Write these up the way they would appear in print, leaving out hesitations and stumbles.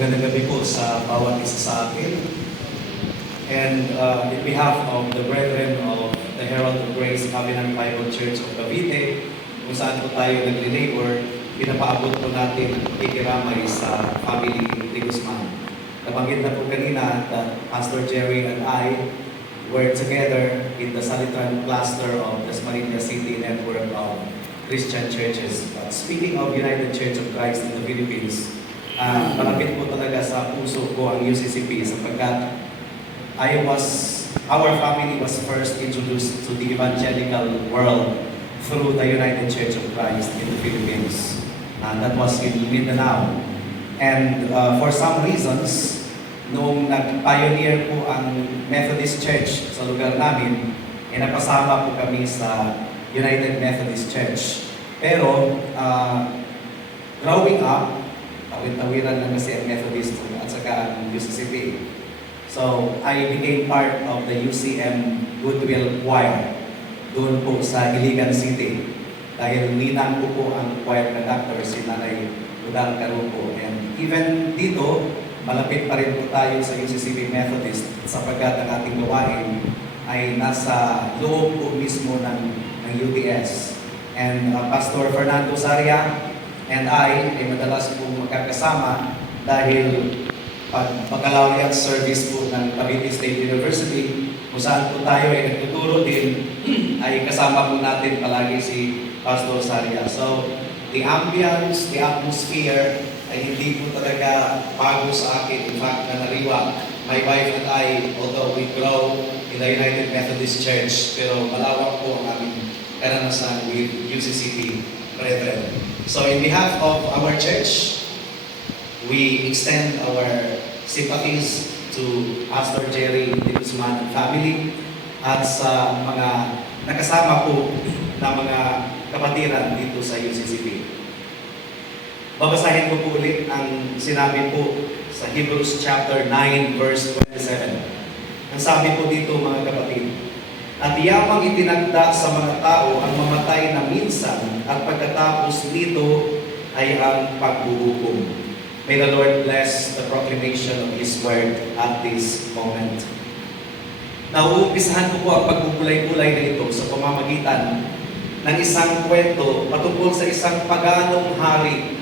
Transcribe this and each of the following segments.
Magandang gabi po sa bawat isa sa atin. And in behalf of the brethren of the Herald of Grace Covenant Bible Church of Cavite, kung saan po tayo nagli-labor, pinapaabot po natin ang pakikiramay sa family de Guzman. Nabanggit na po kanina that Pastor Jerry and I were together in the Salitran cluster of the Dasmariñas City network of Christian churches. But speaking of United Church of Christ in the Philippines, malapit po talaga sa puso ko ang UCCP sapagkat our family was first introduced to the evangelical world through the United Church of Christ in the Philippines. That was in Mindanao. And for some reasons, noong nag-pioneer po ang Methodist Church sa lugar namin, napasama po kami sa United Methodist Church. Pero growing up, tawid-tawiran lang kasi ang Methodist at saka ang UCCP. So, I became part of the UCM Goodwill Choir doon po sa Iligan City. Dahil ninang ko po ang choir conductor, si Nanay Udal Carupo. And even dito, malapit pa rin po tayo sa UCCP Methodist sapagkat ang ating gawain ay nasa loob po mismo ng UTS. And Pastor Fernando Saria and I ay madalas po magkakasama dahil pag-baccalaureate service po ng Cavite State University, kung saan po tayo ay nagtuturo din, ay kasama po natin palagi si Pastor Saria. So, the ambience, the atmosphere ay hindi po talaga bago sa akin. In fact, nanariwa, my wife and I, although we grow in the United Methodist Church, pero malawak po ang aming karanasan with UCCP brethren. So in behalf of our church, we extend our sympathies to Pastor Jerry de Guzman and family at sa mga nakasama po na mga kapatiran dito sa UCCP. Babasahin ko po ulit ang sinabi po sa Hebrews chapter 9 verse 27. Ang sabi po dito mga kapatid, at yamang itinagda sa mga tao ang mamatay na minsan at pagkatapos nito ay ang paghuhukom. May the Lord bless the proclamation of His word at this moment. Nauumpisahan ko po ang pagbubulay-bulay na ito sa pamamagitan ng isang kwento patungkol sa isang paganong hari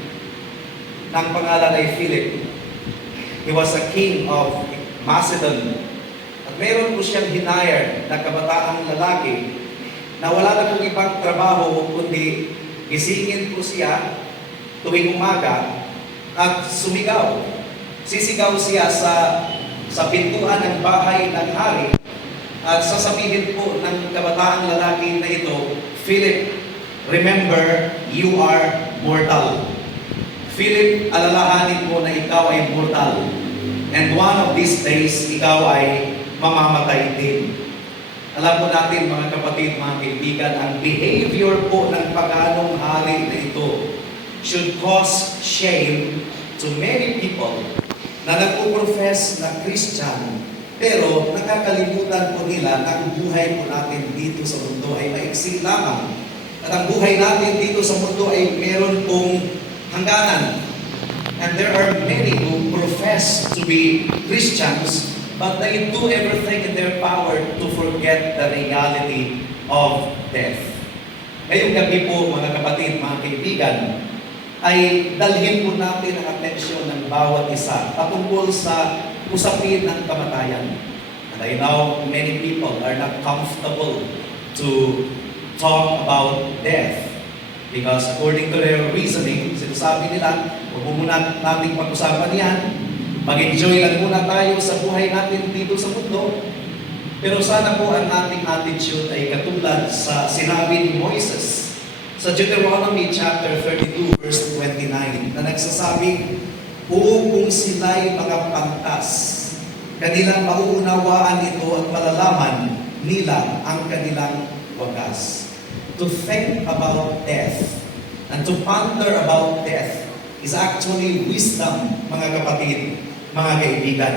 ng pangalan ay Philip. He was a king of Macedon. Meron po siyang hinire na kabataang lalaki na wala na pong ibang trabaho kundi gisingin po siya tuwing umaga at sumigaw. Sisigaw siya sa pintuan ng bahay ng hari at sasabihin po ng kabataang lalaki na ito, Philip, remember, you are mortal. Philip, alalahanin mo na ikaw ay mortal. And one of these days, ikaw ay mamamatay din. Alam po natin mga kapatid, mga kaibigan, ang behavior po ng paganong hari na ito should cause shame to many people na nagpo-profess na Christian pero nakakalimutan po nila na ang buhay po natin dito sa mundo ay maiksi lamang. At ang buhay natin dito sa mundo ay meron pong hangganan. And there are many who profess to be Christians but they do everything in their power to forget the reality of death. Ngayong gabi po, mga kapatid, mga kaibigan, ay dalhin po natin ang atensyon ng bawat isa patungkol sa usapin ng kamatayan. And I know many people are not comfortable to talk about death because according to their reasoning, sinasabi nila, huwag muna nating pag-usapan yan. Mag-enjoy lang muna tayo sa buhay natin dito sa mundo. Pero sana po ang ating attitude ay katulad sa sinabi ni Moises sa Deuteronomy chapter 32 verse 29 na nagsasabi, kung sila'y mga pantas, kanilang mauunawaan ito at malalaman nila ang kanilang wagas. To think about death and to ponder about death is actually wisdom, mga kapatid, mga kaibigan.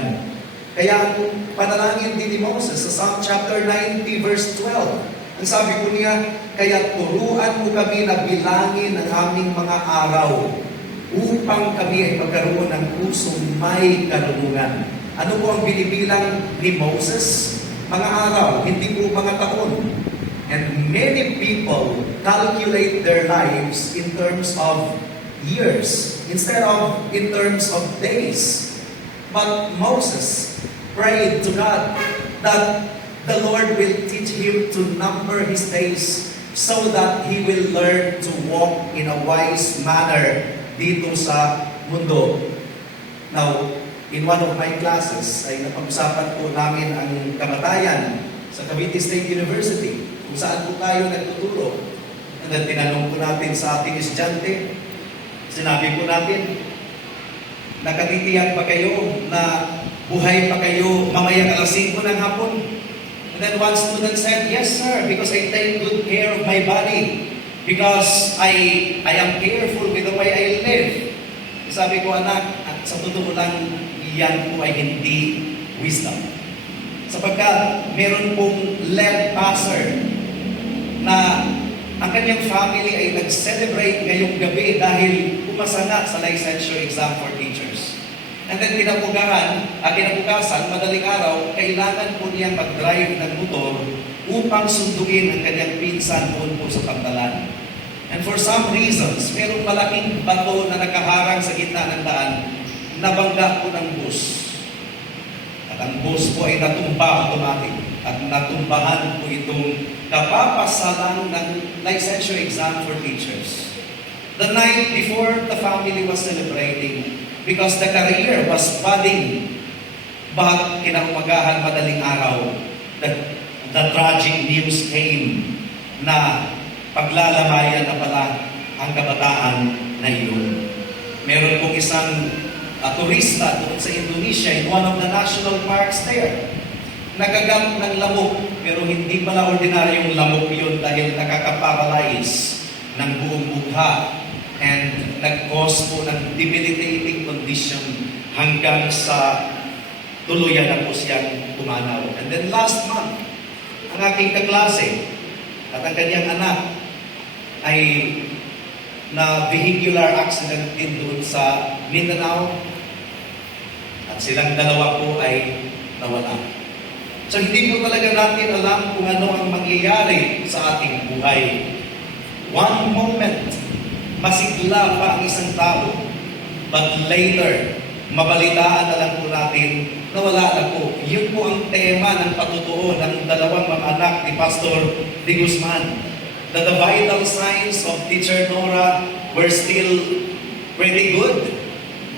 Kaya ang panalangin din ni Moses sa Psalm chapter 90 verse 12, ang sabi ko niya, kaya turuan mo kami na bilangin ang aming mga araw upang kami ay magkaroon ng pusong may karunungan. Ano po ang binibilang ni Moses? Mga araw, hindi po mga taon. And many people calculate their lives in terms of years instead of in terms of days. But Moses prayed to God that the Lord will teach him to number his days so that he will learn to walk in a wise manner dito sa mundo. Now, in one of my classes ay napag-usapan po namin ang kamatayan sa Cavite State University, kung saan po tayo nagtuturo. And then tinanong po natin sa ating estudyante, sinabi po natin, nakatitiyak pa kayo na buhay pa kayo mamayang alas 5 ng hapon? And then one student said, yes sir, because I take good care of my body. Because I am careful with the way I live. Sabi ko, anak, at sa totoo lang, yan po ay hindi wisdom. Sapagkat meron pong led pastor na ang kanyang family ay nag-celebrate ngayong gabi dahil pumasa nga sa licensure exam for teachers. And then kinabukasan, madaling araw, kailangan po niya mag-drive ng motor upang sunduin ang kanyang pinsan doon po sa Pantalan. And for some reasons, merong malaking bato na nakaharang sa gitna ng daan, nabangga po ng bus. At ang bus po ay natumba automatic. At natumbahan po itong kapapasalan ng licensure exam for teachers. The night before, the family was celebrating because the career was budding. But kinaumagahan madaling araw, the tragic news came na paglalamayan na pala ang kabataan na iyon. Meron pong isang turista doon sa Indonesia in one of the national parks there. Nagagamit ng lamok, pero hindi pala ordinaryong lamok yun dahil nakaka-paralyze ng buong mukha and nag-cause po ng debilitating condition hanggang sa tuluyan na po siyang pumanaw. And then last month, ang aking kaklase at ang kanyang anak ay na vehicular accident din doon sa Mindanao at silang dalawa po ay nawala. So hindi po talaga natin alam kung ano ang mangyayari sa ating buhay. One moment, masigla pa ang isang tao, but later, mabalitaan na lang po natin na wala na po. Yun po ang tema ng patutuo ng dalawang mga anak ni Pastor De Guzman. That the vital signs of Teacher Nora were still pretty good.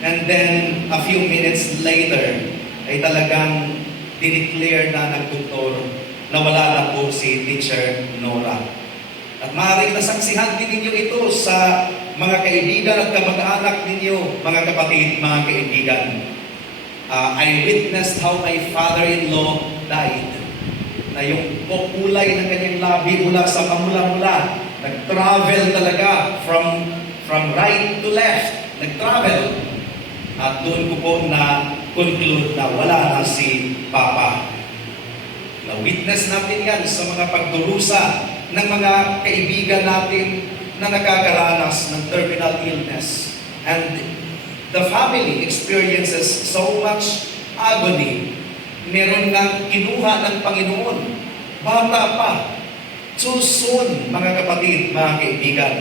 And then, a few minutes later, ay talagang dineclare na ng doktor na wala na po si Teacher Nora. At maaaring nasaksihan din ninyo ito sa mga kaibigan at kamag-anak ninyo, mga kapatid, mga kaibigan. I witnessed how my father-in-law died. Na yung kulay ng kanyang labi mula sa pamula-mula, nag-travel talaga from right to left. Nag-travel. At doon ko po na-conclude na wala na si Papa. Na-witness natin yan sa mga pagdurusa ng mga kaibigan natin na nakakaranas ng terminal illness. And the family experiences so much agony. Meron nang kinuha ng Panginoon. Bata pa. Too soon, mga kapatid, mga kaibigan.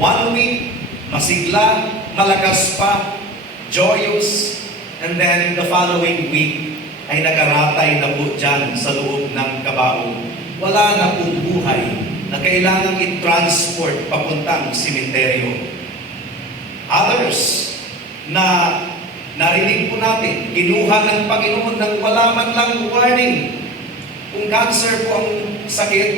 1 week, masigla, malakas pa, joyous, and then the following week ay nakaratay na po dyan sa loob ng kabaong. Wala na pong buhay na kailangang i-transport papuntang simenteryo. Others na narinig po natin, kinuha ng Panginoon ng wala man lang warning. Kung cancer po ang sakit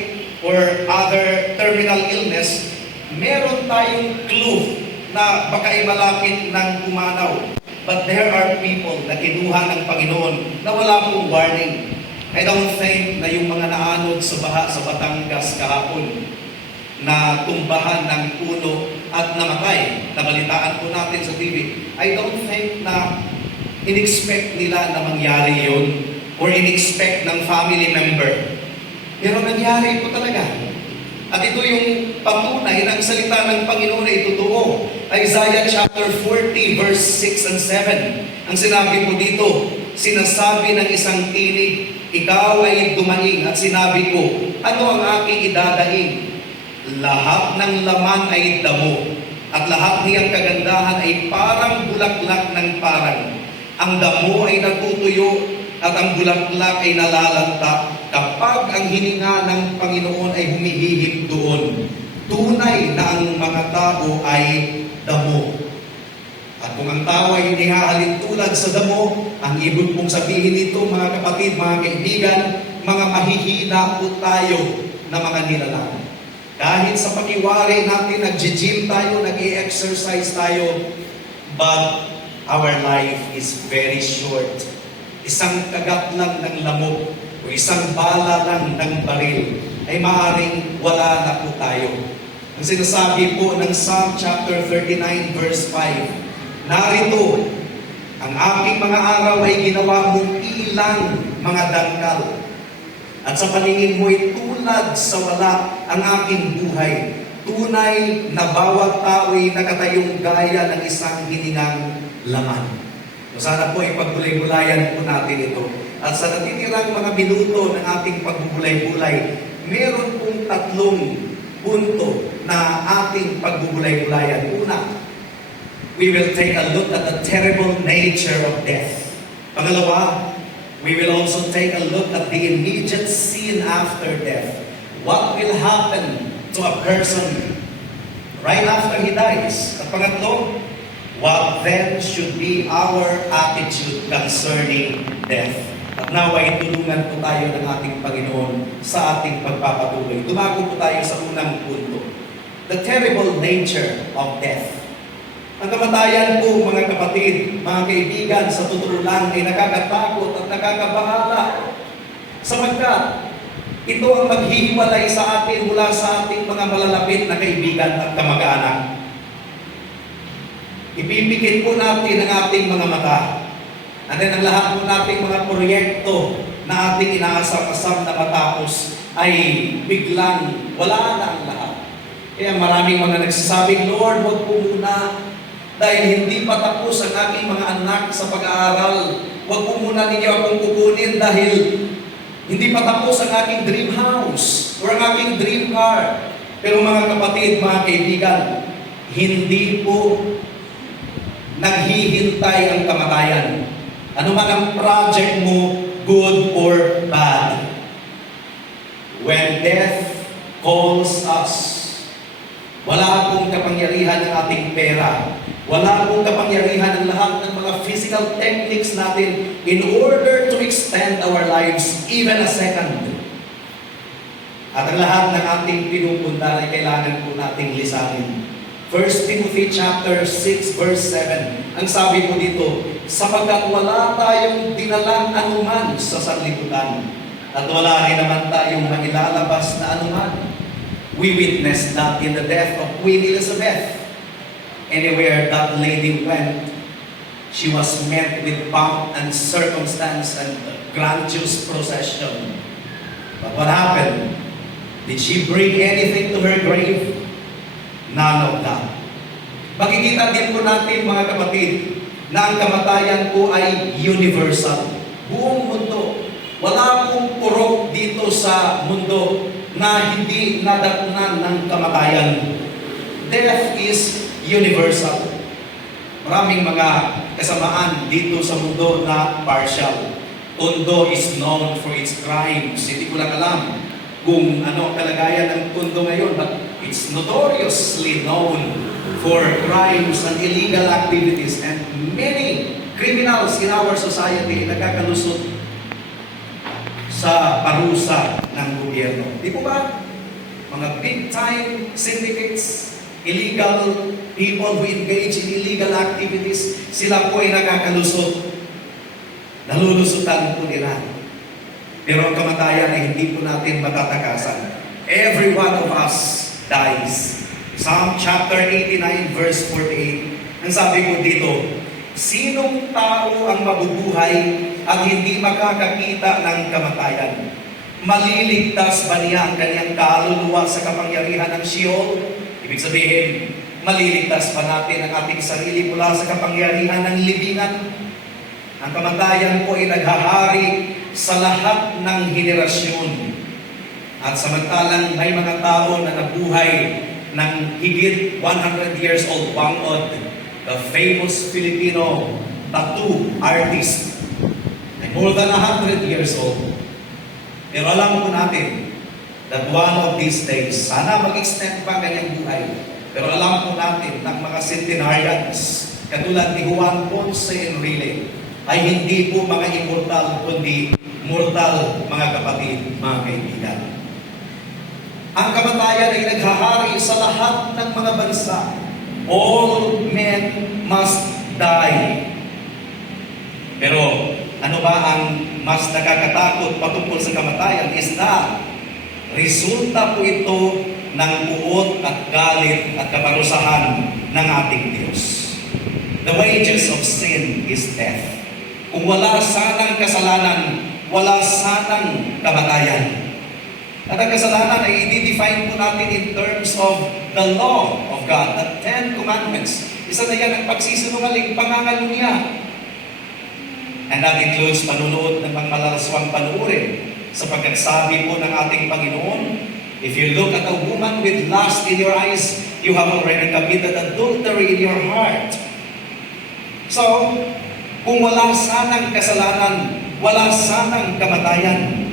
or other terminal illness, meron tayong clue na baka ay malapit ng pumanaw. But there are people na kinuha ng Panginoon na wala pong warning. I don't think na yung mga naanod sa baha sa Batangas kahapon na tumbahan ng puno at namatay, nabalitaan po natin sa TV, I don't think na in-expect nila na mangyari yun or in-expect ng family member. Pero nangyari po talaga. At ito yung patunay ng salita ng Panginoon na itutuo. I Isaiah chapter 40 verse 6 and 7. Ang sinabi po dito, sinasabi ng isang tinig, ikaw ay dumaing at sinabi ko, ano ang aking idadaing? Lahat ng laman ay damo at lahat niyang kagandahan ay parang bulaklak ng parang. Ang damo ay natutuyo at ang bulaklak ay nalalanta kapag ang hininga ng Panginoon ay humihihip doon. Tunay na ang mga tao ay damo. At kung ang tao ay nihahalin tulad sa damo, ang ibig pong sabihin nito, mga kapatid, mga kaibigan, mga mahihina po tayo na mga nilalang. Kahit sa pakiwari natin, nag-gym tayo, nag-exercise tayo, but our life is very short. Isang kagat lang ng lamok o isang bala lang ng baril ay maaaring wala na po tayo. Ang sinasabi po ng Psalm chapter 39 verse 5, narito, ang aking mga araw ay ginawa mong ilang mga dangkal. At sa paningin mo ay tulad sa wala ang aking buhay. Tunay na bawat tao ay nakatayong gaya ng isang hiningang laman. So sana po ay pagbulay-bulayan po natin ito. At sa natitirang mga minuto ng ating pagbubulay-bulay, meron pong tatlong punto na ating pagbubulay-bulayan. Una, we will take a look at the terrible nature of death. Pangalawa, we will also take a look at the immediate scene after death. What will happen to a person right after he dies? At pangatlo, what then should be our attitude concerning death? At naway tulungan po tayo ng ating Panginoon sa ating pagpapatuloy. Tumago po tayo sa unang punto. The terrible nature of death. Ang kamatayan po, mga kapatid, mga kaibigan, sa totoo lang ay nakakatakot at nakakabahala. Sapagkat ito ang maghihiwalay sa atin mula sa ating mga malalapit na kaibigan at kamag-anak. Ipipikit po natin ang ating mga mata. And then ang lahat po nating mga proyekto na ating inaasam-asam na matapos ay biglang wala na ang lahat. Kaya maraming mga nagsasabing, Lord, huwag po muna dahil hindi pa tapos ang aking mga anak sa pag-aaral. Huwag po muna ninyo akong kukunin dahil hindi pa tapos ang aking dream house or ang aking dream car. Pero mga kapatid, mga kaibigan, hindi po naghihintay ang kamatayan. Ano man ang project mo, good or bad. When death calls us, wala pong kapangyarihan ng ating pera. Wala pong kapangyarihan ng lahat ng mga physical techniques natin in order to extend our lives even a second. At ang lahat ng ating pinupunta ay kailangan po nating lisanin. 1 Timothy chapter 6 verse 7. Ang sabi po dito, sapagkat wala tayong dinalang anuman sa sanlibutan at wala rin naman tayong mailalabas na anuman. We witnessed that in the death of Queen Elizabeth. Anywhere that lady went, she was met with pomp and circumstance and grandiose procession. But what happened? Did she bring anything to her grave? None of that. Makikita din po natin, mga kapatid, na ang kamatayan po ay universal. Buong mundo. Wala pong purok dito sa mundo na hindi nadatnan ng kamatayan. Death is universal. Maraming mga kasamaan dito sa mundo na partial. Tondo is known for its crimes. Hindi ko lang alam kung ano kalagayan ng Tondo ngayon, but it's notoriously known for crimes and illegal activities, and many criminals in our society nagkakalusot sa parusa ng gobyerno. Di po ba? Mga big-time syndicates, illegal people who engage in illegal activities, sila po ay nakakalusot. Nalulusutan po nila. Pero ang kamatayan ay hindi po natin matatakasan. Every one of us dies. Psalm chapter 89 verse 48. Ang sabi ko dito, sinong tao ang mabubuhay at hindi makakakita ng kamatayan? Maliligtas ba niya ang kanyang kaluluwa sa kapangyarihan ng Sheol? Ibig sabihin, maliligtas pa natin ang ating sarili mula sa kapangyarihan ng libingan. Ang kamatayan po ay naghahari sa lahat ng henerasyon. At samantalang may mga tao na nabuhay ng higit 100 years old, Bangod, the famous Filipino tattoo artist, ay more than 100 years old. Pero alam po natin that one of these days, sana mag-extend pa kanyang buhay. Pero alam po natin ng mga centenarians, katulad ni Juan Ponce Enrile, ay hindi po mga immortal, kundi mortal, mga kapatid, mga kaibigan. Ang kamatayan ay naghahari sa lahat ng mga bansa. All men must die. Pero ano ba ang mas nakakatakot patungkol sa kamatayan is na resulta po ito ng puot at galit at kaparusahan ng ating Diyos. The wages of sin is death. Kung wala sanang kasalanan, wala sanang kamatayan. At ang kasalanan ay i-define po natin in terms of the law of God, the 10 Commandments. Isa na yan ang pagsisinungaling, pangangalunya. And that includes panunood ng mga malalaswang panuurin. Sapagkat sabi po ng ating Panginoon, if you look at a woman with lust in your eyes, you have already committed adultery in your heart. So, kung wala sanang kasalanan, wala sanang kamatayan.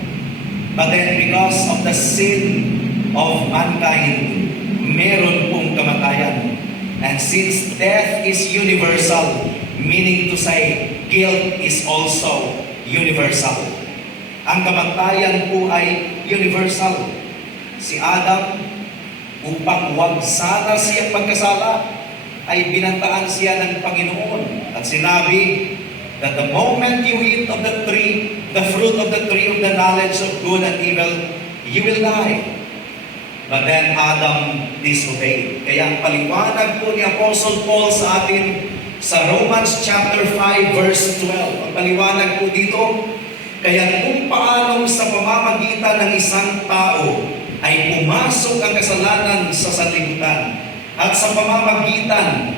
But then because of the sin of mankind, meron pong kamatayan. And since death is universal, meaning to say, guilt is also universal. Ang kamatayan po ay universal. Si Adam, upang wag sana siyang magkasala, ay binantaan siya ng Panginoon. At sinabi that the moment you eat of the tree, the fruit of the tree of the knowledge of good and evil, you will die. But then Adam disobeyed. Kaya ang paliwanag po ni Apostle Paul sa atin sa Romans chapter 5 verse 12. Ang paliwanag po dito, kaya kung paano sa pamamagitan ng isang tao ay pumasok ang kasalanan sa sanlibutan, at sa pamamagitan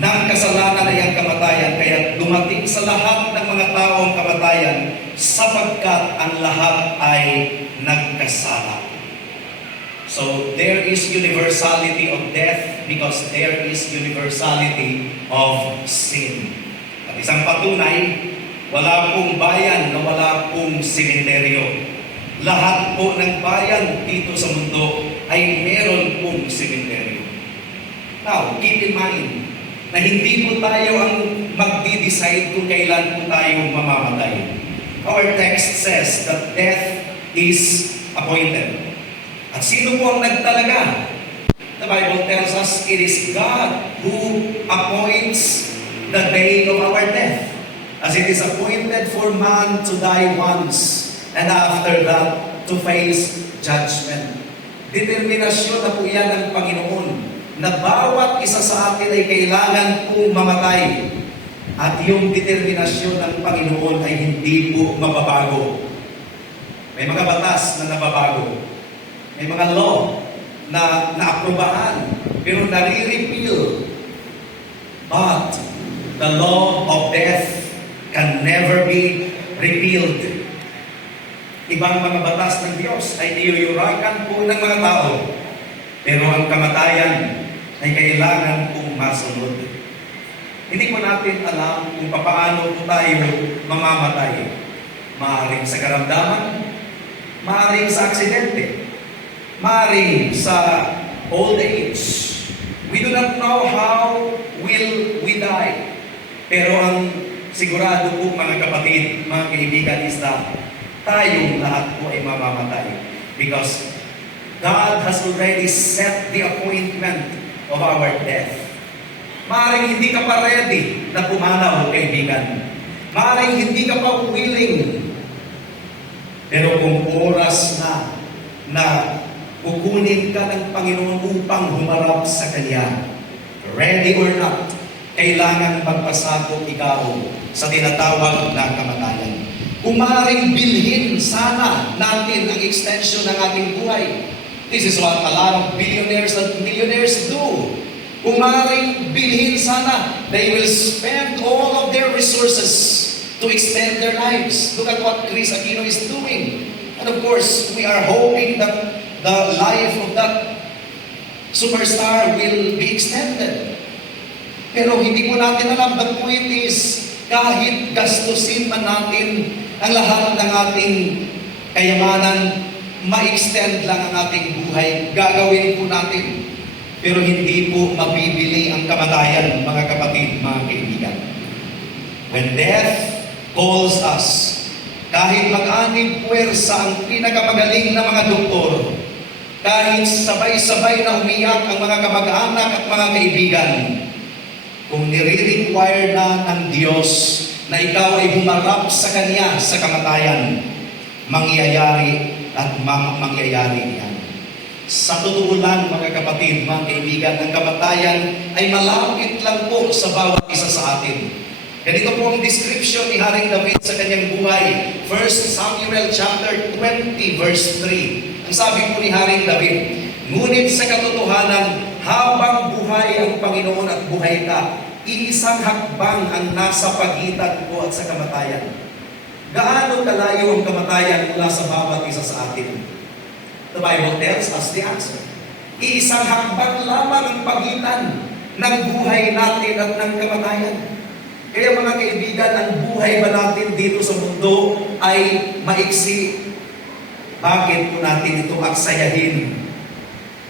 ng kasalanan ay ang kamatayan, kaya dumating sa lahat ng mga tao ang kamatayan sapagkat ang lahat ay nagkasala. So there is universality of death because there is universality of sin. At isang patunay, wala pong bayan na wala pong sementeryo. Lahat po ng bayan dito sa mundo ay meron pong sementeryo. Now, keep in mind na hindi po tayo ang magdi-decide kung kailan po tayo mamamatay. Our text says that death is appointed. At sino po ang nagtalaga? The Bible tells us it is God who appoints the day of our death. As it is appointed for man to die once, and after that, to face judgment. Determinasyon na po yan ng Panginoon na bawat isa sa atin ay kailangan pong mamatay. At yung determinasyon ng Panginoon ay hindi po mababago. May mga batas na nababago. May mga law na naaprubahan, pero nare-repeal. But the law of death can never be repealed. Ibang mga batas ng Diyos ay niyuyurakan po ng mga tao, pero ang kamatayan ay kailangan pong masunod. Hindi po natin alam kung paano po tayo mamamatay. Maaaring sa karamdaman, maaaring sa aksidente, maaaring sa old age. We do not know how will we die. Pero ang sigurado po mga kapatid, mga kaibigan is that tayong lahat po ay mamamatay. Because God has already set the appointment of our death. Maaaring hindi ka pa ready na pumanaw, kaibigan. Maaaring hindi ka pa willing. Pero kung oras na kukunin ka ng Panginoon upang humarap sa Kanya, ready or not, kailangan magpasakop ikaw sa tinatawag na kamatayan. Kung maaaring bilhin sana natin ang extension ng ating buhay. This is what a lot of billionaires and millionaires do. Kung maaaring bilhin sana, they will spend all of their resources to extend their lives. Look at what Chris Aquino is doing. And of course, we are hoping that the life of that superstar will be extended. Pero hindi po natin alam, the point is, kahit gastusin man natin ang lahat ng ating kayamanan, ma-extend lang ang ating buhay, gagawin po natin. Pero hindi po mabibili ang kamatayan, mga kapatid, mga kaibigan. When death calls us, kahit mag-aning puwersa ang pinakamagaling na mga doktor, kahit sabay-sabay na umiyak ang mga kamag-anak at mga kaibigan, kung nire-require na ng Diyos na ikaw ay humarap sa Kanya sa kamatayan, mangyayari at mangyayari yan. Sa totoo lang, mga kapatid, mga kaibigan, ang kamatayan ay malapit lang po sa bawat isa sa atin. Ganito po ang description ni Haring David sa kanyang buhay. 1 Samuel chapter 20 verse 3. Ang sabi po ni Haring David, ngunit sa katotohanan, habang buhay ang Panginoon at buhay ka, iisang hakbang ang nasa pagitan ko at sa kamatayan. Gaano kalayo ang kamatayan mula sa bawat isa sa atin? The Bible tells us the answer. Iisang hakbang lamang ang pagitan ng buhay natin at ng kamatayan. Kaya mga kaibigan, ang buhay ba natin dito sa mundo ay maiksi? Bakit po natin ito aksayahin?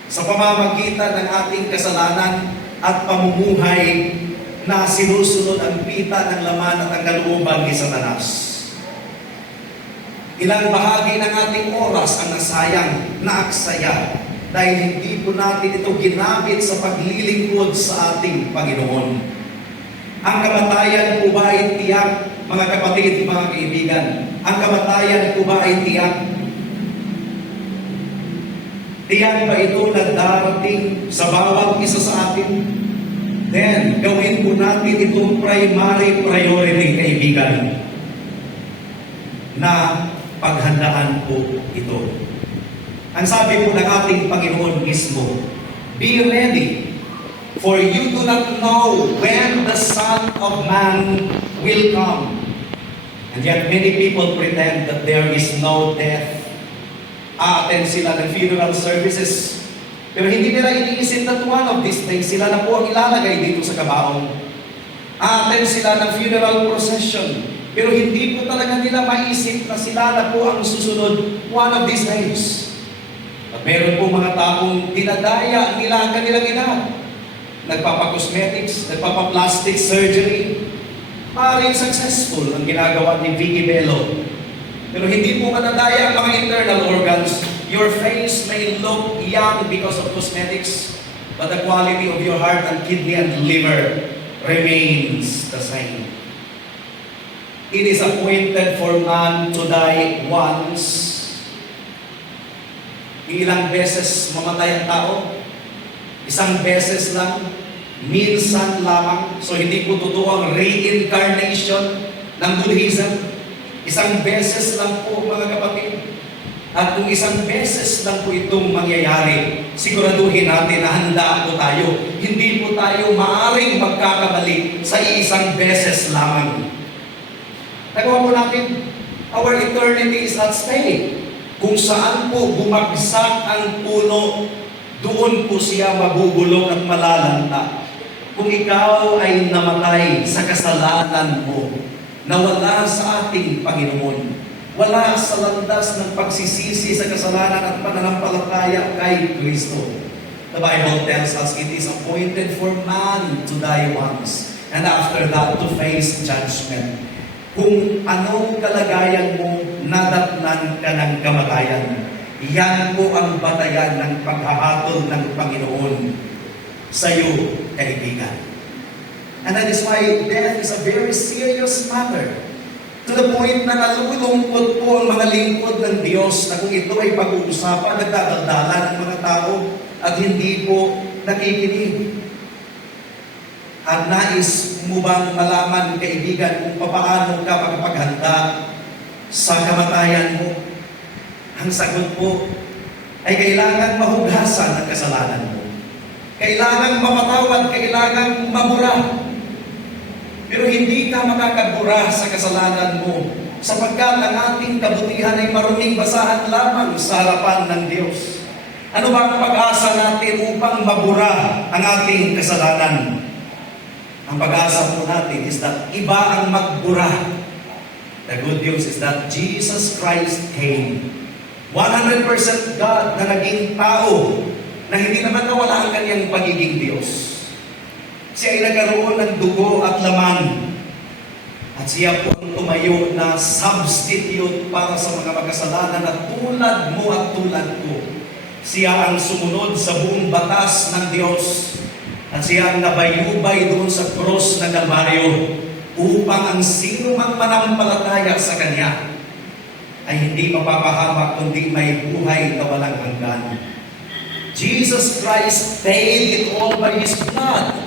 Sa pamamagitan ng ating kasalanan at pamumuhay na sinusunod ang pita ng laman at ang kalooban ni Satanas. Ilang bahagi ng ating oras ang nasayang, naaksaya, dahil hindi po natin ito ginamit sa paglilingkod sa ating Panginoon. Ang kamatayan po ba ay tiyak, mga kapatid, mga kaibigan? Ang kamatayan po ba ay tiyak? Tiyak ba ito na darating sa bawat isa sa atin? Then, gawin po natin itong primary priority, kaibigan, na paghandaan po ito. Ang sabi po ng ating Panginoon mismo, be ready, for you do not know when the Son of Man will come. And yet many people pretend that there is no death. Attend sila ng funeral services, pero hindi nila iniisip that one of these days, sila na po ang ilalagay dito sa kabaong. Attend sila ng funeral procession, pero hindi po talaga nila maisip na sila na po ang susunod one of these days. At meron po mga taong dinadaya nila ang kanilang edad. Nagpapakosmetics, nagpapaplastic surgery. Maaaring successful ang ginagawa ni Vicky Bello. Pero hindi po madadaya ang mga internal organs. Your face may look young because of cosmetics, but the quality of your heart and kidney and liver remains the same. It is appointed for man to die once. Ilang beses mamatay ang tao? Isang beses lang? Minsan lamang? So hindi po totoo ang reincarnation ng Buddhism. Isang beses lang po, mga kapatid. At kung isang beses lang po itong mangyayari, siguraduhin natin na handa po tayo. Hindi po tayo maaaring magkakamali sa isang beses lamang. Nagawa po natin, our eternity is at stake. Kung saan po bumagsak ang puno, doon po siya mabubulok at malalanta. Kung ikaw ay namatay sa kasalanan mo, nawala sa ating Panginoon, wala sa landas ng pagsisisi sa kasalanan at pananampalataya kay Kristo. The Bible tells us it is appointed for man to die once, and after that to face judgment. Kung anong kalagayan mo, nadatnan ka ng kamatayan. Yan po ang batayan ng paghahatol ng Panginoon sa iyo, kaibigan. And that is why death is a very serious matter. To the point na nalulungkot po ang mga lingkod ng Diyos na kung ito ay pag-uusapan, nagdadaldalan ng mga tao at hindi po nakikinig. At nais mo bang malaman, kaibigan, kung paano ka makapaghanda sa kamatayan mo? Ang sagot po ay kailangan mahugasan ang kasalanan mo. Kailangang mapatawad, kailangang mabura. Pero hindi ka makakabura sa kasalanan mo, sapagkat ang ating kabutihan ay maruming basahan lamang sa harapan ng Diyos. Ano ba ang pag-asa natin upang mabura ang ating kasalanan? Ang pag-asa po natin is that iba ang magbura. The good news is that Jesus Christ came. 100% God na naging tao, na hindi naman nawala ang kanyang pagiging Diyos. Siya ay nagkaroon ng dugo at laman. At siya po ang tumayo na substitute para sa mga makasalanan na tulad mo at tulad ko. Siya ang sumunod sa buong batas ng Diyos. At siya ang nabayubay doon sa cross ng Kalbaryo upang ang sino mang manampalataya sa Kanya ay hindi mapapahamak kundi may buhay na walang hanggan. Jesus Christ paid it all by His blood.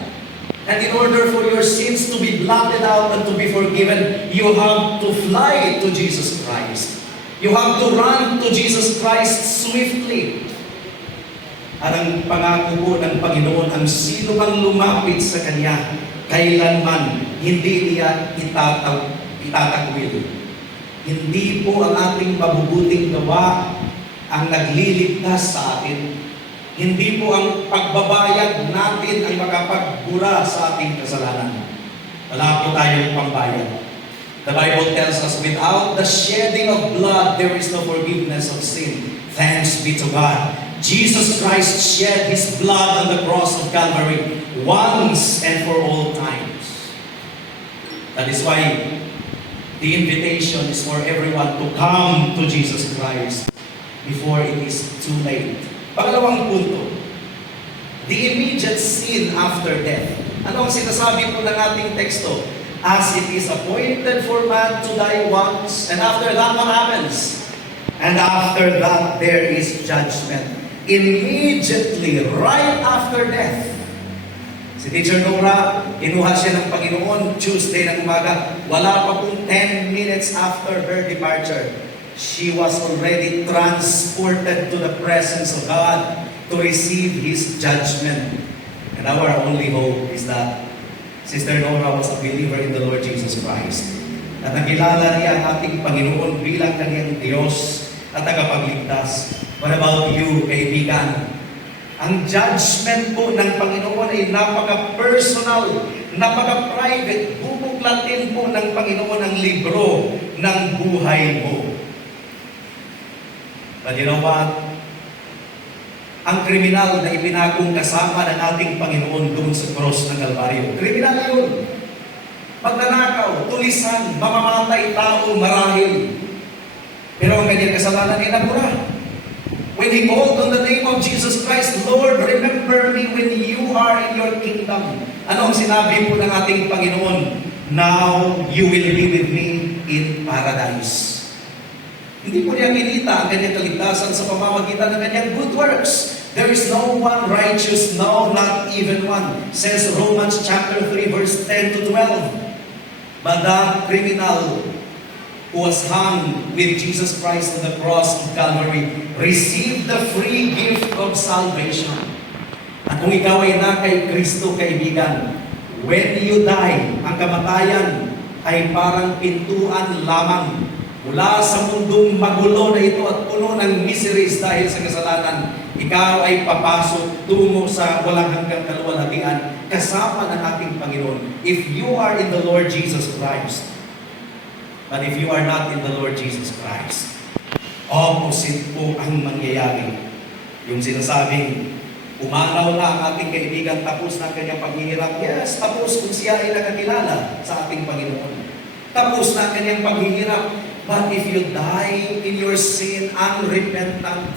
And in order for your sins to be blotted out and to be forgiven, you have to fly to Jesus Christ. You have to run to Jesus Christ swiftly. At ang pangako po ng Panginoon, ang sino mang lumapit sa Kanya, kailanman hindi niya itatakwil. Hindi po ang ating mabubuting gawa ang nagliligtas sa atin. Hindi po ang pagbabayad natin ang makapagbura sa ating kasalanan. Wala po tayong pambayad. The Bible tells us, without the shedding of blood, there is no forgiveness of sin. Thanks be to God. Jesus Christ shed His blood on the cross of Calvary once and for all times. That is why the invitation is for everyone to come to Jesus Christ before it is too late. Pangalawang punto, the immediate sin after death. Ano ang sinasabi po ng ating teksto? As it is appointed for man to die once, and after that, what happens? And after that, there is judgment. Immediately, right after death. Si Teacher Nora, inuha siya ng Panginoon Tuesday ng umaga. Wala pa pong 10 minutes after her departure. She was already transported to the presence of God to receive His judgment. And our only hope is that Sister Nora was a believer in the Lord Jesus Christ. At nakilala niya ang ating Panginoon bilang kanyang Diyos at tagapagligtas. What about you, kaibigan? Ang judgment po ng Panginoon ay napaka-personal, napaka-private. Bubuklatin po ng Panginoon ang libro ng buhay mo. But you know what? Ang kriminal na ipinakong kasama ng ating Panginoon doon sa cross ng Kalbaryo. Kriminal yun. Magnanakaw, tulisan, mamamatay tao, marahil. Pero ang kanyang kasalanan ay nabura. When he called on the name of Jesus Christ, Lord, remember me when you are in your kingdom. Ano ang sinabi po ng ating Panginoon? Now you will be with me in paradise. Hindi po niya kinita ang kanyang kaligtasan sa pamamagitan ng kanyang good works. There is no one righteous, no, not even one. Says Romans chapter 3, verse 10 to 12. But that criminal who was hung with Jesus Christ on the cross of Calvary received the free gift of salvation. At kung ikaw ay na kay Kristo, kaibigan, when you die, ang kamatayan ay parang pintuan lamang mula sa mundong magulo na ito at puno ng miseries dahil sa kasalanan. Ikaw ay papasok tungo sa walang hanggang kaluwalhatian kasama ng ating Panginoon. If you are in the Lord Jesus Christ, but if you are not in the Lord Jesus Christ, opposite po ang mangyayari. Yung sinasabing, umanaw na ang ating kaibigan, tapos na ang kanyang paghihirap. Yes, tapos kung siya ay nakakilala sa ating Panginoon. Tapos na ang kanyang paghihirap. But if you die in your sin, unrepentant,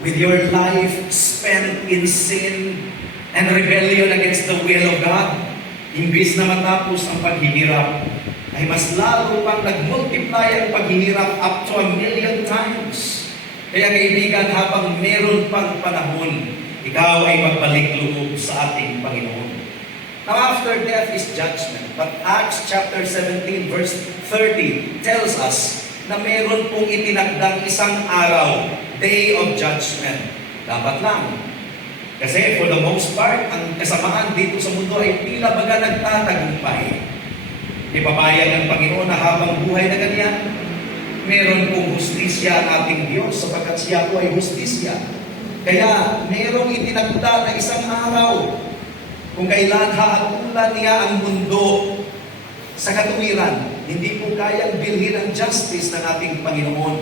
with your life spent in sin and rebellion against the will of God, imbis na matapos ang paghihirap, ay mas lalo pang nag-multiply ang paghihirap up to 1,000,000 times. Kaya kaibigan, habang meron pang panahon, ikaw ay magbalik loob sa ating Panginoon. Now after death is judgment. But Acts chapter 17 verse 30 tells us na meron pong itinakdang isang araw, day of judgment. Dapat lang, Kasi for the most part, ang kasamaan dito sa mundo ay tila baga nagtatagumpay. Ipabayag ng Panginoon na habang buhay na ganyan, meron pong hustisya ang ating Diyos sapagkat siya po ay hustisya. Kaya merong itinagda na isang araw kung kailan haatulan niya ang mundo sa katuwiran. Hindi po kayang bilhin ang justice ng ating Panginoon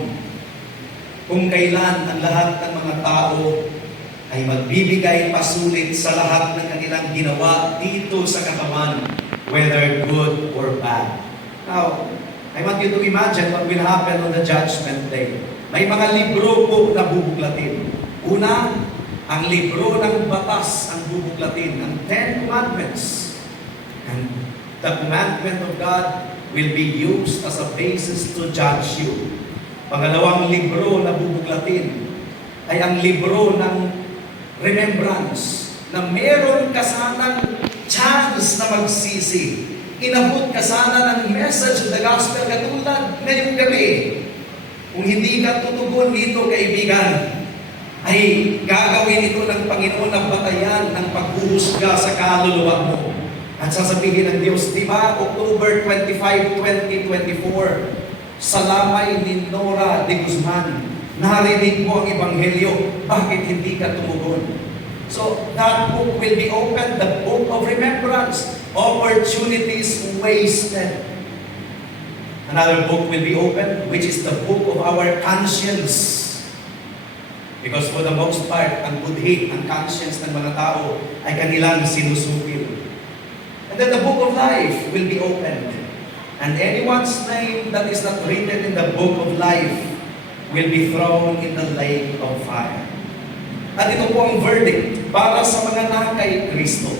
kung kailan ang lahat ng mga tao ay magbibigay pasulit sa lahat ng kanilang ginawa dito sa katawan, whether good or bad. Now, I want you to imagine what will happen on the judgment day. May mga libro po na bubuklatin. Una, ang libro ng batas ang bubuklatin, ang 10 Commandments. And the commandment of God will be used as a basis to judge you. Pangalawang libro na bubuklatin ay ang libro ng remembrance, na meron ka sanang chance na magsisi. Inabot ka sana ng message of the gospel katulad ngayong gabi. Kung hindi ka tutugon dito, kaibigan, ay gagawin ito ng Panginoon ng batayan ng paghuhusga sa kaluluwa mo. At sasabihin ng Diyos, di ba, October 25, 2024, sa lamay ni Nora de Guzman, narinig mo ang Ebanghelyo, bakit hindi ka tumugon? So, that book will be opened, the book of remembrance, opportunities wasted. Another book will be opened, which is the book of our conscience. Because for the most part, ang budhi, ang conscience ng mga tao ay kanilang sinusupil. And then the book of life will be opened. And anyone's name that is not written in the book of life will be thrown in the lake of fire. At ito po ang verdict para sa mga nakay Kristo.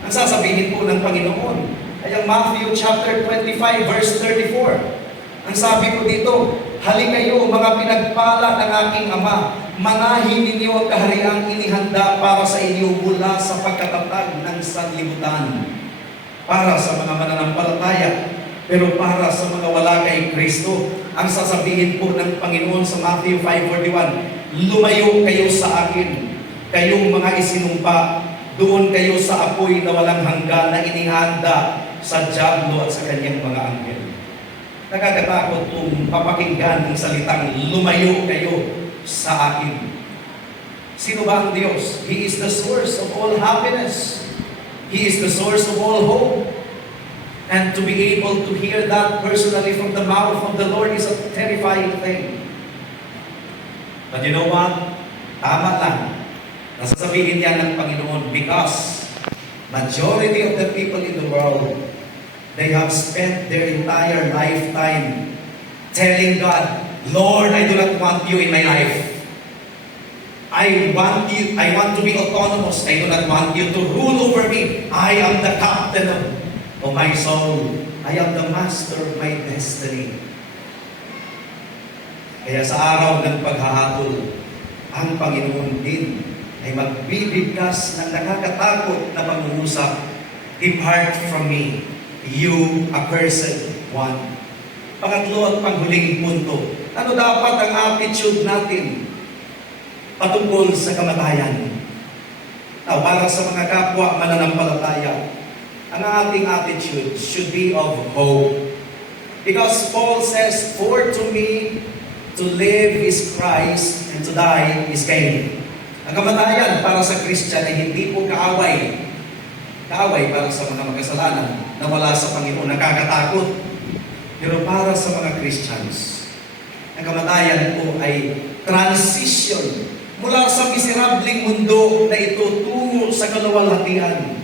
Ang sasabihin po ng Panginoon ay ang Matthew chapter 25 verse 34. Ang sabi po dito, "Hali kayo mga pinagpala ng aking Ama, manahin ninyo ang kahariang inihanda para sa inyo mula sa pagkatatag ng sanlibutan." Para sa mga mananampalataya, pero para sa mga wala kay Kristo, ang sasabihin po ng Panginoon sa Matthew 5:41, "Lumayo kayo sa akin, kayong mga isinumpa, doon kayo sa apoy na walang hanggan na inihanda sa dyablo at sa kanyang mga anghel." Nakakatakot kung papakinggan ng salitang, "Lumayo kayo sa akin." Sino ba ang Diyos? He is the source of all happiness. He is the source of all hope. And to be able to hear that personally from the mouth of the Lord is a terrifying thing. But you know what? Tama lang. Nasasabihin yan ng Panginoon because majority of the people in the world, they have spent their entire lifetime telling God, "Lord, I do not want you in my life. I want to be autonomous. I do not want you to rule over me. I am the captain of my soul. I am the master of my destiny." Kaya sa araw ng paghahatol, ang Panginoon din ay magbibigkas ng nakakatakot na pangungusap, "Depart from me, you accursed one." Pangatlo at panghuling punto, ano dapat ang attitude natin patungkol sa kamatayan? Now, para sa mga kapwa mananampalataya, ang ating attitude should be of hope. Because Paul says, "For to me, to live is Christ, and to die is gain." Ang kamatayan para sa Christian ay hindi po kaaway. Kaaway para sa mga makasalanan na wala sa Panginoon, nakakatakot. Pero para sa mga Christians, ang kamatayan po ay transition mula sa miserableng mundo na ito tungo sa kaluwalhatian.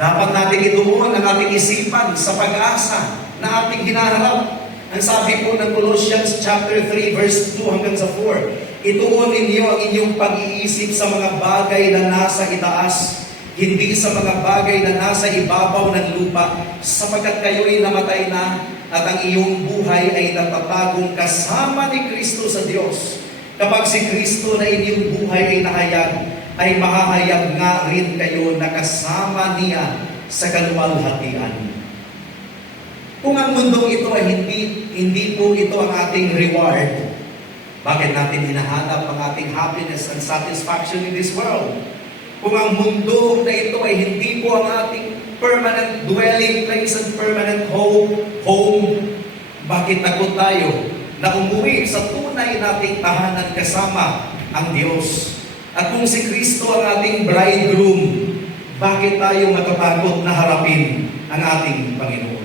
Dapat natin ituon ang ating isipan sa pag-asa na ating hinaharap. Ang sabi po ng Colossians chapter 3 verse 2 hanggang sa 4, "Ituon ninyo ang inyong pag-iisip sa mga bagay na nasa itaas, hindi sa mga bagay na nasa ibabaw ng lupa, sapagkat kayo'y namatay na at ang iyong buhay ay natatagong kasama ni Kristo sa Diyos. Kapag si Kristo na inyong buhay ay nahayag, ay mahahayag nga rin kayo na kasama niya sa kaluwalhatian." Kung ang mundong ito ay hindi po ito ang ating reward, bakit natin hinahanap ang ating happiness and satisfaction in this world? Kung ang mundo na ito ay hindi po ang ating permanent dwelling place and permanent home, bakit takot tayo na umuwi sa tunay nating tahanan kasama ang Diyos? At kung si Kristo ang ating bridegroom, bakit tayo matatakot na harapin ang ating Panginoon?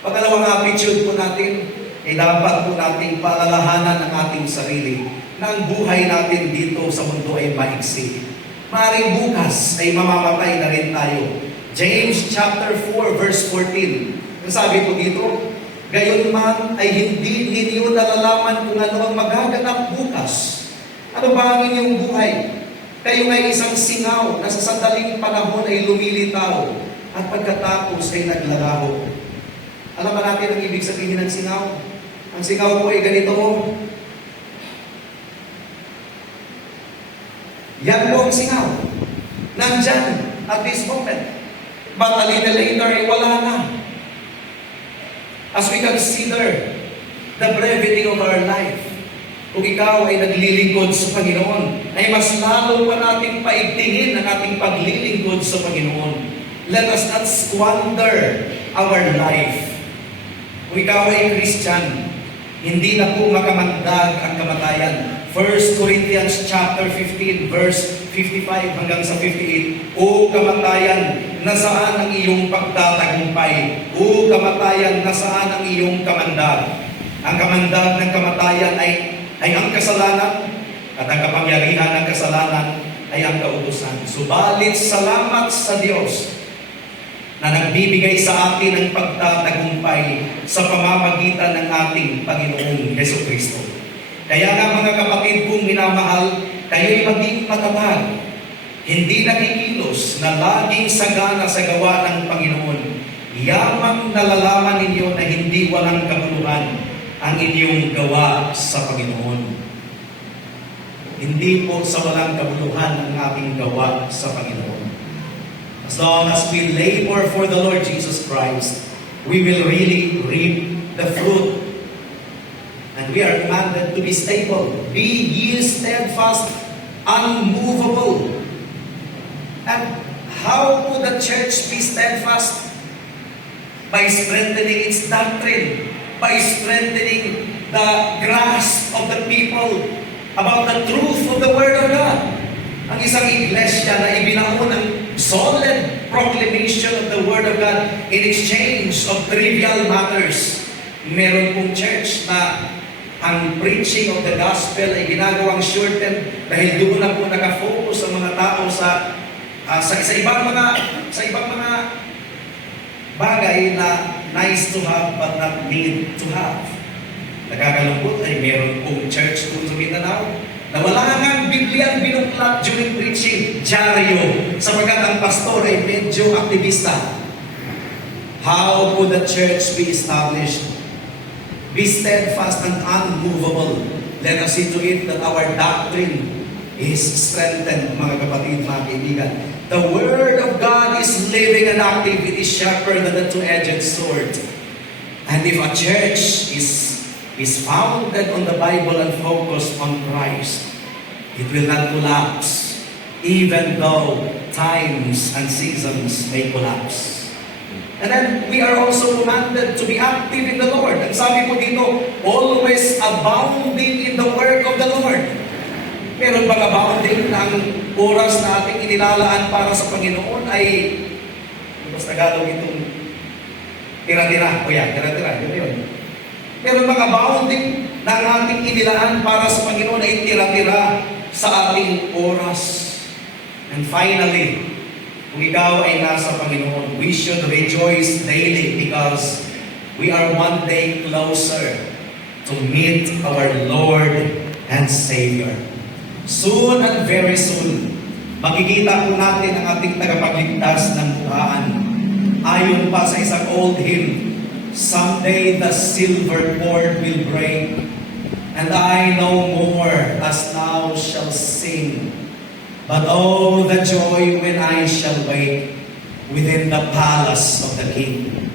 Pangalawang attitude po natin, ay dapat po nating paalalahanan ang ating sarili na ang buhay natin dito sa mundo ay maiksi. Maaaring bukas ay mamamatay na rin tayo. James chapter 4 verse 14. Ang sabi po dito, gayon man ay hindi ninyo nalalaman kung ano ang magaganap bukas. Ano ba ang inyong buhay? Kayo ay isang singaw na sa sandaling panahon ay lumilitaw at pagkatapos ay naglalaho. Alam ba natin ang ibig sabihin ng singaw? Ang singaw po ay ganito. Yan po ang singaw. Nandyan at this moment. But a little later ay wala na. As we consider the brevity of our life, kung ikaw ay naglilingkod sa Panginoon, ay mas lalo pa nating paigtingin ang ating paglilingkod sa Panginoon. Let us not squander our life. Kung ikaw ay Christian, hindi na po makamandag ang kamatayan. 1 Corinthians chapter 15 verse 55 hanggang sa 58. O kamatayan, nasaan ang iyong pagtatagumpay? O kamatayan, nasaan ang iyong kamandag? Ang kamandag ng kamatayan ay ang kasalanan, at ang kapangyarihan ng kasalanan ay ang kautusan. Subalit salamat sa Diyos na nagbibigay sa atin ng pagtatagumpay sa pamamagitan ng ating Panginoong Jesucristo. Kaya nga mga kapatid kong minamahal, kayo'y maging matatag, hindi nakikilos na laging sagana sa gawa ng Panginoon. Yamang nalalaman ninyo na hindi walang kabuluhan ang inyong gawa sa Panginoon. Hindi po sa walang kabuluhan ang ating gawa sa Panginoon. As long as we labor for the Lord Jesus Christ, we will really reap the fruit. And we are commanded to be stable. Be ye steadfast, unmovable. And how would the church be steadfast? By strengthening its doctrine, by strengthening the grasp of the people about the truth of the Word of God. Ang isang iglesia na ibinaon ng solid proclamation of the Word of God in exchange of trivial matters. Meron pong church na ang preaching of the gospel ay ginagawang shortened dahil doon na po nakafocus ang mga tao sa ibang mga bagay na nice to have but not need to have. Nakakalungkot ay meron pong church kung sa Mindanao na wala ngang Biblia ang binuklat during preaching, dyaryo, sapagkat ang pastor ay medyo aktivista. How would the church be established? Be steadfast and unmovable. Let us see to it that our doctrine is strengthened, mga kapatid, mga kaibigan. The Word of God is living and active. It is sharper than a two-edged sword. And if a church is founded on the Bible and focused on Christ, it will not collapse, even though times and seasons may collapse. And then, we are also commanded to be active in the Lord. Ang sabi po dito, always abounding in the work of the Lord. Meron bang abounding na ang oras na ating inilalaan para sa Panginoon ay, mas Tagalog itong tira-tira. O yan, tira-tira. Yun. Meron bang abounding na ang ating inilaan para sa Panginoon ay tira-tira sa ating oras? And finally, kung ikaw ay nasa Panginoon, we should rejoice daily because we are one day closer to meet our Lord and Savior. Soon and very soon, makikita po natin ang ating tagapagligtas ng mukhaan. Ayon pa sa isang old hymn, someday the silver cord will break, and I no more as now shall sing. But oh, the joy when I shall wake within the palace of the King.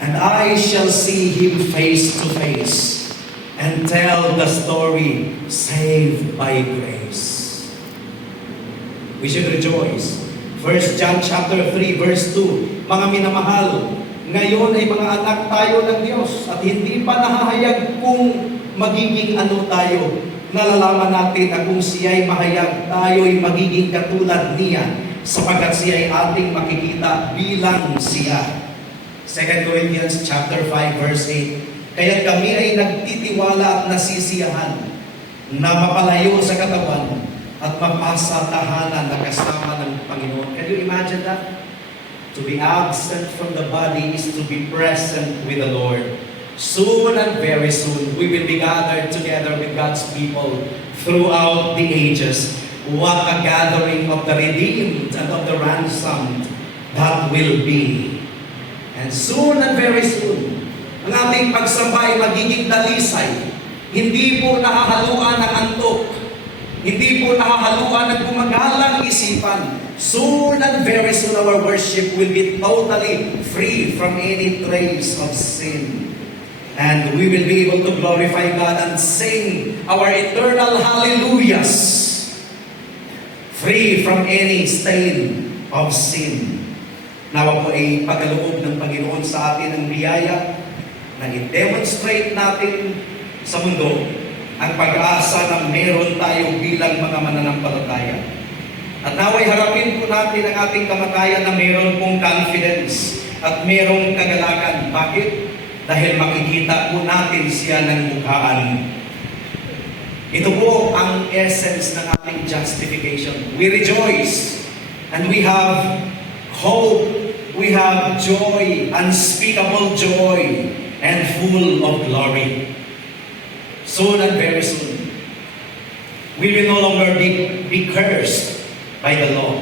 And I shall see Him face to face and tell the story saved by grace. we should rejoice. 1 John chapter 3 verse 2, mga minamahal, ngayon ay mga anak tayo ng Diyos at hindi pa nahahayag kung magiging ano tayo. Nalalaman natin na kung siya'y mahayag, tayo'y magiging katulad niya sapagkat siya'y ating makikita bilang siya. 2 Corinthians chapter 5 verse 8, kaya't kami ay nagtitiwala at nasisiyahan na mapalayo sa katawan at mapasa tahanan na kasama ng Panginoon. Can you imagine that? To be absent from the body is to be present with the Lord. Soon and very soon, we will be gathered together with God's people throughout the ages. What a gathering of the redeemed and of the ransomed that will be. And soon and very soon, ang ating pagsamba ay magiging dalisay. Hindi po nakahaluan ng antok. Hindi po nakahaluan ng gumagalang isipan. Soon and very soon, our worship will be totally free from any trace of sin. And we will be able to glorify God and sing our eternal hallelujahs, free from any stain of sin. Nawa po ay pagkaloob ng Panginoon sa atin ang biyaya na i-demonstrate natin sa mundo ang pag-asa na meron tayo bilang mga mananampalataya. At naway harapin po natin ang ating kamatayan na meron pong confidence at merong kagalakan. Bakit? Dahil makikita po natin siya ng mukhaan. Ito po ang essence ng ating justification. We rejoice and we have hope, we have joy, unspeakable joy, and full of glory. Soon and very soon, we will no longer be cursed by the law.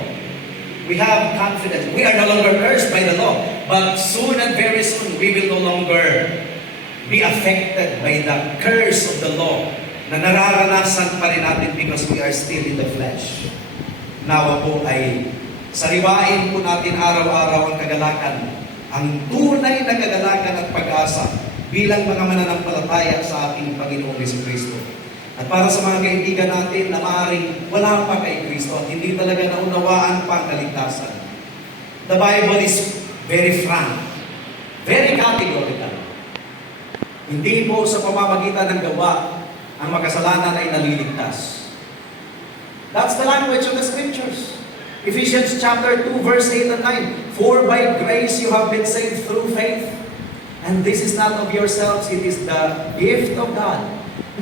We have confidence. We are no longer cursed by the law. But soon and very soon, we will no longer be affected by the curse of the law na nararanasan pa rin natin because we are still in the flesh. Nawa po ay sariwain po natin araw-araw ang kagalakan, ang tunay na kagalakan at pag-asa bilang mga mananampalataya sa ating Panginoong Jesucristo. At para sa mga kaibigan natin na maaaring wala pa kay Kristo at hindi talaga naunawaan pa ang kaligtasan, the Bible is very frank, very categorical. Hindi po sa pamamagitan ng gawa ang makasalanan ay naliligtas. That's the language of the Scriptures. Ephesians chapter 2 verse 8 and 9, for by grace you have been saved through faith, and this is not of yourselves, it is the gift of God,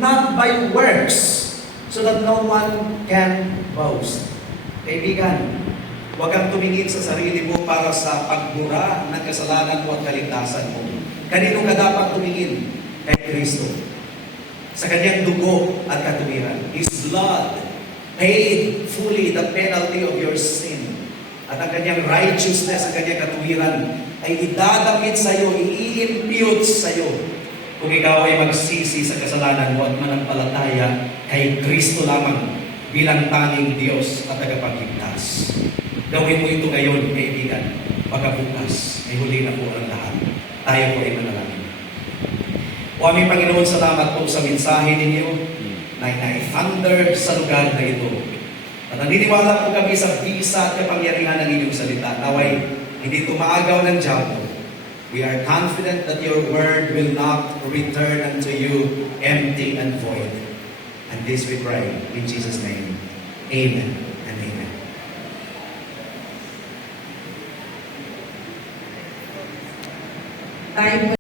not by works, so that no one can boast. Kaibigan, huwag kang tumingin sa sarili mo para sa pagbura ng kasalanan mo at kaligtasan mo. Kanino ka dapat tumingin? Kay Kristo. Sa kanyang dugo at katuwiran. His blood paid fully the penalty of your sin. At ang kanyang righteousness, ang kanyang katuwiran, ay idadamit sa iyo, i-impute sa iyo kung ikaw ay magsisi sa kasalanan mo at manampalataya kay Kristo lamang bilang tanging Diyos at tagapagligtas. Gawin mo ito ngayon, kaibigan. Pagkabukas, ay huli na po ang lahat. Tayo po ay manalangin. O aming Panginoon, salamat po sa mensahe ninyo na i-thunder sa lugar na ito. At naniniwala po kami sa bisa at kapangyarihan ng inyong salita. Naway, hindi tumaagaw ng diabo. We are confident that your word will not return unto you empty and void. And this we pray in Jesus' name. Amen and amen. Tayo